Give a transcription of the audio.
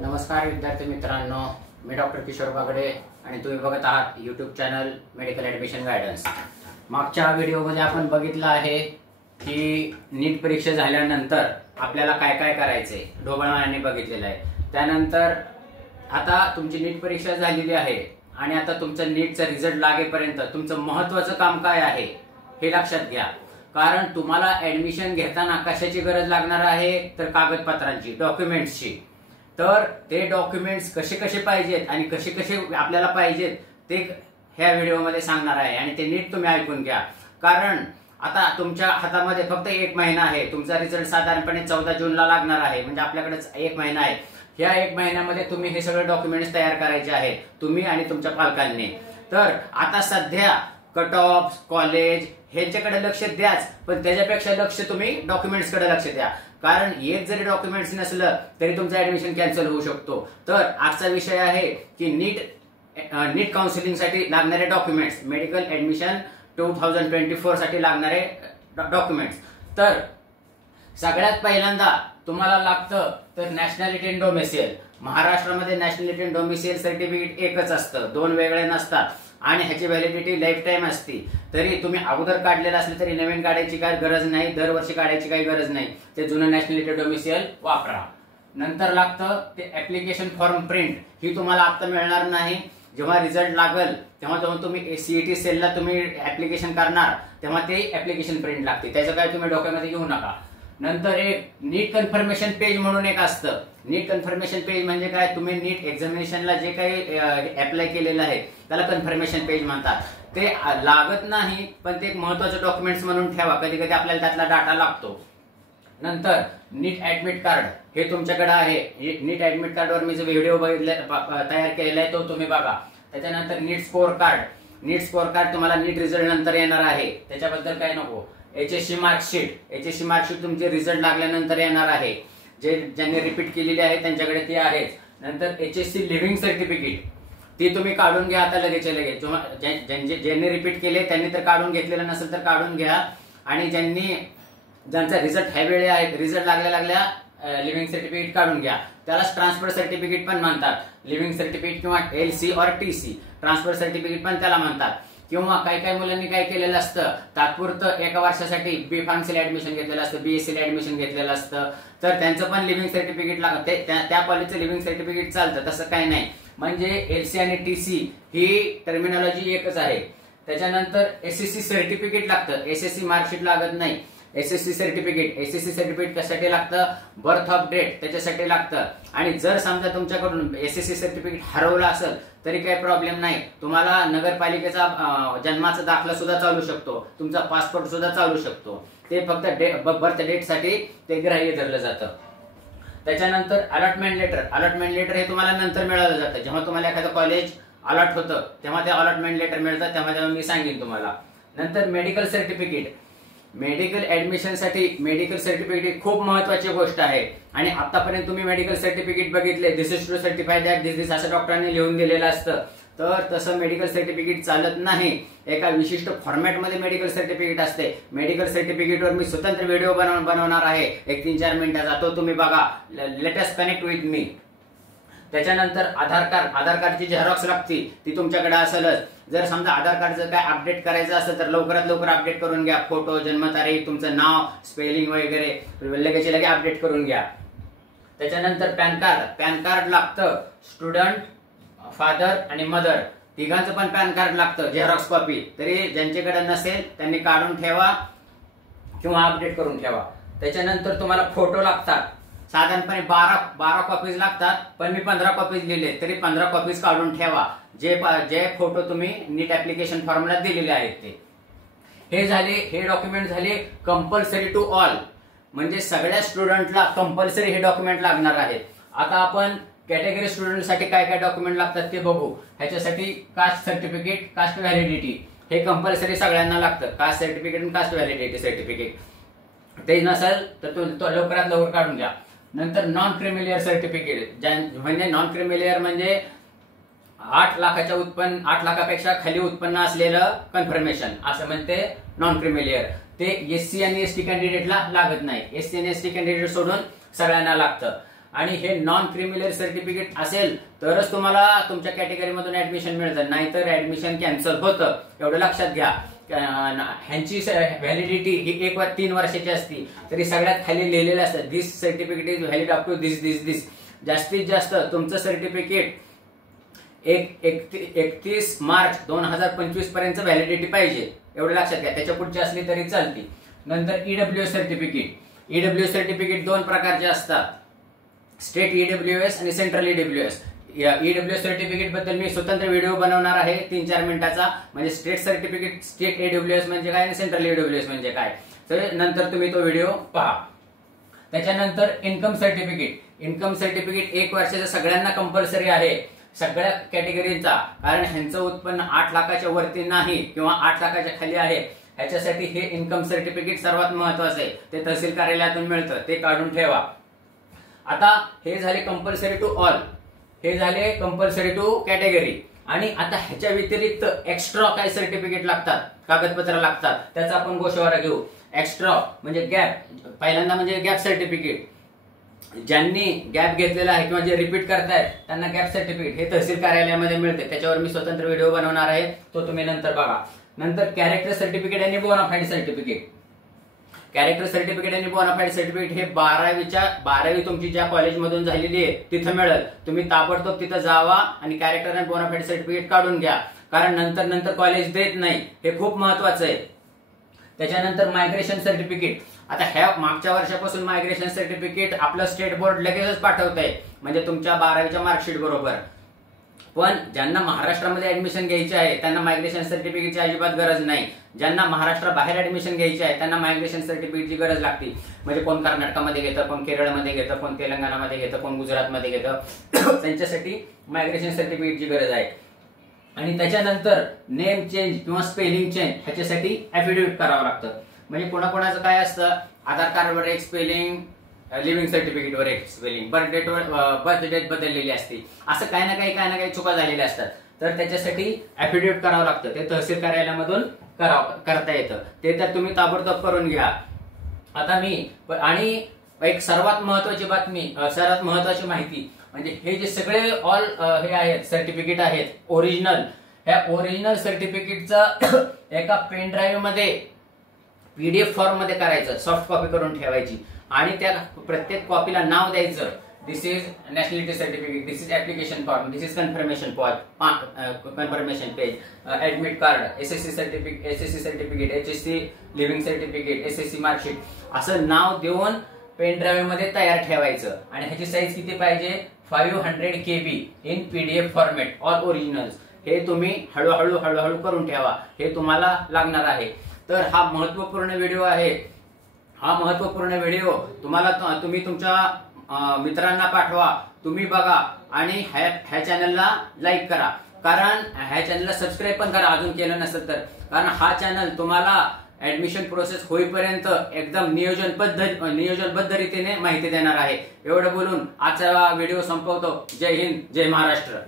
नमस्कार विद्यार्थी मित्रांनो, मी डॉक्टर किशोर बागडे आणि तुम्ही बघत आहात YouTube channel medical admission guidance. मागच्या व्हिडिओमध्ये आपण बघितलं आहे की नीट परीक्षा झाल्यानंतर आपल्याला काय काय करायचे ढोबळमानाने बघितलेलं आहे। त्यानंतर आता तुमची नीट परीक्षा झालेली आहे आणि आता तुमचा नीटचा रिझल्ट लागेपर्यंत तुमचं महत्त्वाचं काम काय आहे हे लक्षात घ्या। कारण तुम्हाला ऍडमिशन घेताना कशाची गरज लागणार आहे तर कागदपत्रांची, डॉक्युमेंट्सची। तर ते डॉक्युमेंट्स कसे कसे पाहिजेत आणि कसे कसे आपल्याला पाहिजेत ते ह्या व्हिडिओमध्ये सांगणार आहे आणि ते नीट तुम्ही ऐकून घ्या। कारण आता तुमच्या हातामध्ये फक्त 1 महिना आहे। तुमचा रिझल्ट साधारणपणे 14 जूनला लागणार आहे, म्हणजे आपल्याकडे 1 महिना आहे। ह्या 1 महिन्यामध्ये तुम्ही हे सगळे डॉक्युमेंट्स तयार करायचे आहेत, तुम्ही आणि तुमच्या पालकांनी। तर आता सध्या कट ऑफ, कॉलेज ह्याच्याकडे लक्ष द्याच, पण त्याच्यापेक्षा लक्ष तुम्ही डॉक्युमेंट्स कडे लक्ष द्या। कारण एक जरी डॉक्युमेंट्स नसलं तरी तुमचं ऍडमिशन कॅन्सल होऊ शकतो। तर आजचा विषय आहे की नीट काउन्सिलिंग साठी लागणारे डॉक्युमेंट्स, मेडिकल ऍडमिशन 2024 साठी लागणारे डॉक्युमेंट्स। तर सगळ्यात पहिल्यांदा तुम्हाला लागतं तर नॅशनॅलिटी अँड डोमिसाइल। महाराष्ट्रामध्ये नॅशनॅलिटी अँड डोमिसाइल सर्टिफिकेट एकच असतं, 2 वेगळे नसतात आणि ह्याची व्हॅलिडिटी लाईफ टाइम असते। तरी तुम्ही अगोदर काढलेलं असलं तरी नवीन काढायची काही गरज नाही, दरवर्षी काढायची काही गरज नाही। ते जुनं नॅशनॅलिटी डोमिसाइल वापरा। नंतर लागतं ते ऍप्लिकेशन फॉर्म प्रिंट, ही तुम्हाला आता मिळणार नाही। जेव्हा रिझल्ट लागल तेव्हा तुम्ही सीईटी सेलला तुम्ही ऍप्लिकेशन करणार तेव्हा ते ऍप्लिकेशन प्रिंट लागते, त्याचं काय तुम्ही डोक्यामध्ये घेऊ नका। नंतर एक नीट कन्फर्मेशन पेज म्हणून एक असतं। नीट कन्फर्मेशन पेज म्हणजे काय, तुम्ही नीट एक्झामिनेशनला जे काही अप्लाय केलेलं आहे त्याला कन्फर्मेशन पेज म्हणतात। ते लागत नाही पण ते एक महत्त्वाचं डॉक्युमेंट्स म्हणून ठेवा, कधी कधी आपल्याला त्यातला डाटा लागतो। नंतर नीट ऍडमिट कार्ड हे तुमच्याकडे आहे। नीट ऍडमिट कार्डवर मी जो व्हिडिओ तयार केलेला आहे तो तुम्ही बघा। त्याच्यानंतर नीट स्कोर कार्ड तुम्हाला नीट रिझल्ट नंतर येणार आहे, त्याच्याबद्दल काय नको। HSC मार्कशीट तुमचे रिझल्ट लागल्यानंतर येणार आहे, ज्यांनी रिपीट केलेली आहे त्यांच्याकडे ती आहेच। नंतर HSC लिव्हिंग सर्टिफिकेट ती तुम्ही काढून घ्या आता लगेच। ज्यांनी रिपीट केले त्यांनी तर काढून घेतलेलं नसेल तर काढून घ्या, आणि ज्यांचा रिझल्ट ह्या वेळी आहे, रिझल्ट लागल्या लिव्हिंग सर्टिफिकेट काढून घ्या। त्याला ट्रान्सफर सर्टिफिकेट पण म्हणतात। लिव्हिंग सर्टिफिकेट किंवा LC और TC ट्रान्सफर सर्टिफिकेट पण त्याला म्हणतात। किंवा काही मुलांनी काय केलेलं असतं, तात्पुरतं 1 वर्षासाठी बी फार्मसीला ऍडमिशन घेतलेलं असतं, BSc ला ऍडमिशन घेतलेलं असतं, तर त्यांचं पण लिव्हिंग सर्टिफिकेट लागतं। त्या कॉलेजचं लिव्हिंग सर्टिफिकेट चालतं, तसं काही नाही। म्हणजे LC आणि TC ही टर्मिनॉलॉजी एकच आहे। त्याच्यानंतर SSC सर्टिफिकेट लागतं, SSC मार्कशीट लागत नाही। SSC सर्टिफिकेट कशासाठी लागतं, बर्थ ऑफ डेट त्याच्यासाठी लागतं। आणि जर समजा तुमच्याकडून SSC सर्टिफिकेट हरवलं असेल तरी काही प्रॉब्लेम नाही, तुम्हाला नगरपालिकेचा जन्माचा दाखला सुद्धा चालू शकतो, तुमचा पासपोर्ट सुद्धा चालू शकतो। ते फक्त बर्थ डेट साठी ते ग्राह्य धरलं जातं। त्याच्यानंतर अलॉटमेंट लेटर हे तुम्हाला नंतर मिळालं जातं, जेव्हा तुम्हाला एखादं कॉलेज अलॉट होतं तेव्हा ते अलॉटमेंट लेटर मिळतं, तेव्हा मी सांगेन तुम्हाला। नंतर मेडिकल ऍडमिशन साठी मेडिकल सर्टिफिकेट खूप महत्वाची गोष्ट आहे। आणि आतापर्यंत तुम्ही मेडिकल सर्टिफिकेट बघितले, दिस इज टू सर्टिफाय दॅट दिस असं डॉक्टरांनी लिहून दिलेलं असतं, तर तसं मेडिकल सर्टिफिकेट चालत नाही। एका विशिष्ट फॉर्मॅटमध्ये मेडिकल सर्टिफिकेट असते। मेडिकल सर्टिफिकेटवर मी स्वतंत्र व्हिडिओ बनवणार आहे, एक 3-4 मिनिटाचा, तो तुम्ही बघा। Let us connect with me. त्याच्यानंतर आधार कार्डची झेरॉक्स लागते, ती तुमच्याकडे असेलच। जर समजा आधार कार्डचं काय अपडेट करायचं असेल तर लवकरात लवकर अपडेट करून घ्या। फोटो, जन्मतारीख, तुमचं नाव, स्पेलिंग वगैरे लगेच अपडेट करून घ्या। त्याच्यानंतर पॅन कार्ड लागतं। स्टुडंट, फादर आणि मदर तिघांचं पण पॅन कार्ड लागतं, झेरॉक्स कॉपी। तरी ज्यांच्याकडे नसेल त्यांनी काढून ठेवा किंवा अपडेट करून ठेवा। त्याच्यानंतर तुम्हाला फोटो लागतात, साधारणपणे 12 कॉपीज लागतात, पण मी 15 कॉपीज लिहिले, तरी 15 कॉपीज काढून ठेवा, जे फोटो तुम्ही नीट ऍप्लिकेशन फॉर्मला दिलेले आहेत ते। हे डॉक्युमेंट झाले कंपल्सरी टू ऑल, म्हणजे सगळ्या स्टुडंटला कंपल्सरी हे डॉक्युमेंट लागणार आहेत। आता आपण कॅटेगरी स्टुडंटसाठी काय काय डॉक्युमेंट लागतात ते बघू। ह्याच्यासाठी कास्ट सर्टिफिकेट, कास्ट व्हॅलिडिटी हे कंपल्सरी सगळ्यांना लागतं। कास्ट सर्टिफिकेट आणि कास्ट व्हॅलिडिटी सर्टिफिकेट ते नसेल तर तो लवकरात लवकर काढून घ्या। नंतर नॉन क्रिमिलियर सर्टिफिकेट, म्हणजे नॉन क्रिमिलियर म्हणजे 8 लाखापेक्षा खाली उत्पन्न असलेलं कन्फर्मेशन, असं म्हणते नॉन क्रिमिलियर। ते SC आणि ST कॅन्डिडेटला लागत नाही, SC आणि ST कॅन्डिडेट सोडून सगळ्यांना लागतं। आणि हे नॉन क्रिमिनल सर्टिफिकेट असेल तरच तुम्हाला तुमच्या कॅटेगरीमधून ऍडमिशन मिळतं, नाहीतर ऍडमिशन कॅन्सल होतं, एवढं लक्षात घ्या. ह्यांची व्हॅलिडिटी ही 3 वर्षाची असती, तरी सगळ्यात खाली लिहिलेलं असतं this certificate is valid up to this. जास्तीत जास्त तुमचं सर्टिफिकेट 31 मार्च 2025 पर्यंत व्हॅलिडिटी पाहिजे, एवढं लक्षात घ्या. त्याच्या पुढची असली तरी चालते. नंतर ईडब्ल्यूएस सर्टिफिकेट 2 प्रकारचे असतात, स्टेट ईडब्ल्यूएस आणि सेंट्रल ईडब्ल्यूएस. ईडब्ल्यूएस सर्टिफिकेट बद्दल मी स्वतंत्र व्हिडिओ बनवणार आहे 3-4 मिनिटाचा, म्हणजे स्टेट ईडब्ल्यूएस म्हणजे काय आणि सेंट्रल ईडब्ल्यूएस म्हणजे काय, तर नंतर तुम्ही तो व्हिडिओ पहा. त्याच्यानंतर इन्कम सर्टिफिकेट 1 वर्षाचं सगळ्यांना कंपल्सरी आहे, सगळ्या कॅटेगरीचा, कारण ह्यांचं उत्पन्न 8 लाखाच्या वरती नाही किंवा 8 लाखाच्या खाली आहे. ह्याच्यासाठी हे इन्कम सर्टिफिकेट सर्वात महत्वाचं आहे, ते तहसील कार्यालयातून मिळतं, ते काढून ठेवा. आता हे झाले कंपल्सरी टू ऑल, हे झाले कंपल्सरी टू कॅटेगरी. आणि आता ह्याच्या व्यतिरिक्त एक्स्ट्रा काय सर्टिफिकेट लागतात, कागदपत्र लागतात, त्याचा आपण गोषवारा घेऊ. एक्स्ट्रा म्हणजे गॅप, पहिल्यांदा म्हणजे गॅप सर्टिफिकेट. ज्यांनी गॅप घेतलेला आहे किंवा जे रिपीट करतायत त्यांना गॅप सर्टिफिकेट हे तहसील कार्यालयामध्ये मिळते, त्याच्यावर मी स्वतंत्र व्हिडिओ बनवणार आहे, तो तुम्ही नंतर बघा. नंतर कॅरेक्टर सर्टिफिकेट आणि बोनाफाईड सर्टिफिकेट. कॅरेक्टर सर्टिफिकेट आणि बोनाफाईड सर्टिफिकेट हे 12वी तुमची ज्या कॉलेजमधून झालेली आहे तिथं मिळेल. तुम्ही ताबडतोब तिथं जावा आणि कॅरेक्टर आणि बोनाफाईड सर्टिफिकेट काढून घ्या, कारण नंतर कॉलेज देत नाही, हे खूप महत्वाचं आहे. त्याच्यानंतर मायग्रेशन सर्टिफिकेट. आता ह्या मागच्या वर्षापासून मायग्रेशन सर्टिफिकेट आपलं स्टेट बोर्ड लगेचच पाठवत आहे, म्हणजे तुमच्या 12वीच्या मार्कशीट बरोबर. पण ज्यांना महाराष्ट्रामध्ये ऍडमिशन घ्यायचे आहे त्यांना मायग्रेशन सर्टिफिकेटची अजिबात गरज नाही. ज्यांना महाराष्ट्राबाहेर ऍडमिशन घ्यायचे आहे त्यांना मायग्रेशन सर्टिफिकेटची गरज लागते. म्हणजे कोण कर्नाटकामध्ये घेतं, कोण केरळमध्ये घेतं, कोण तेलंगणामध्ये घेतं, कोण गुजरातमध्ये घेतं, त्यांच्यासाठी मायग्रेशन सर्टिफिकेटची गरज आहे. आणि त्याच्यानंतर नेम चेंज किंवा स्पेलिंग चेंज ह्याच्यासाठी ऍफिडेव्हिट करावं लागतं. म्हणजे कोणाकोणाचं काय असतं, आधार कार्डवर एक स्पेलिंग, लिव्हिंग सर्टिफिकेटवर एक स्पेलिंग, बर्थ डेट बदललेली असते, असं काही ना काही चुका झालेल्या असतात, तर त्याच्यासाठी ऍफिडेव्हिट करावं लागतं. ते तहसील कार्यालयामधून करता येतं, ते तर तुम्ही ताबडतोब करून घ्या. आता आणि एक सर्वात महत्वाची माहिती म्हणजे हे जे सगळे ऑल हे आहेत सर्टिफिकेट आहेत ओरिजिनल, ह्या ओरिजिनल सर्टिफिकेटचं एका पेन ड्राईव्ह मध्ये PDF फॉर्म मध्ये करायचं, सॉफ्ट कॉपी करून ठेवायची आणि त्या प्रत्येक कॉपीला नाव द्यायचं. This is nationality certificate, this is application form, this is confirmation page, admit card, SSC certificate, HSC leaving certificate, SSC marksheet, असं नाव देऊन पेन ड्राईव्ह मध्ये तयार ठेवायचं. आणि ह्याची साईज किती पाहिजे, 500 KB in PDF format, all originals. हे तुम्ही हळूहळू करून ठेवा, हे तुम्हाला लागणार आहे. तर हा महत्वपूर्ण व्हिडिओ आहे. हा महत्वपूर्ण व्हिडिओ तुम्ही तुमच्या मित्रांना पाठवा, तुम्ही बघा आणि ह्या चॅनलला लाईक करा, कारण ह्या चॅनलला सबस्क्राईब पण करा अजून केलं नसेल तर, कारण हा चॅनल तुम्हाला ऍडमिशन प्रोसेस होईपर्यंत एकदम नियोजनबद्ध रीतीने माहिती देणार आहे. एवढं बोलून आजचा व्हिडिओ संपवतो. जय हिंद, जय महाराष्ट्र.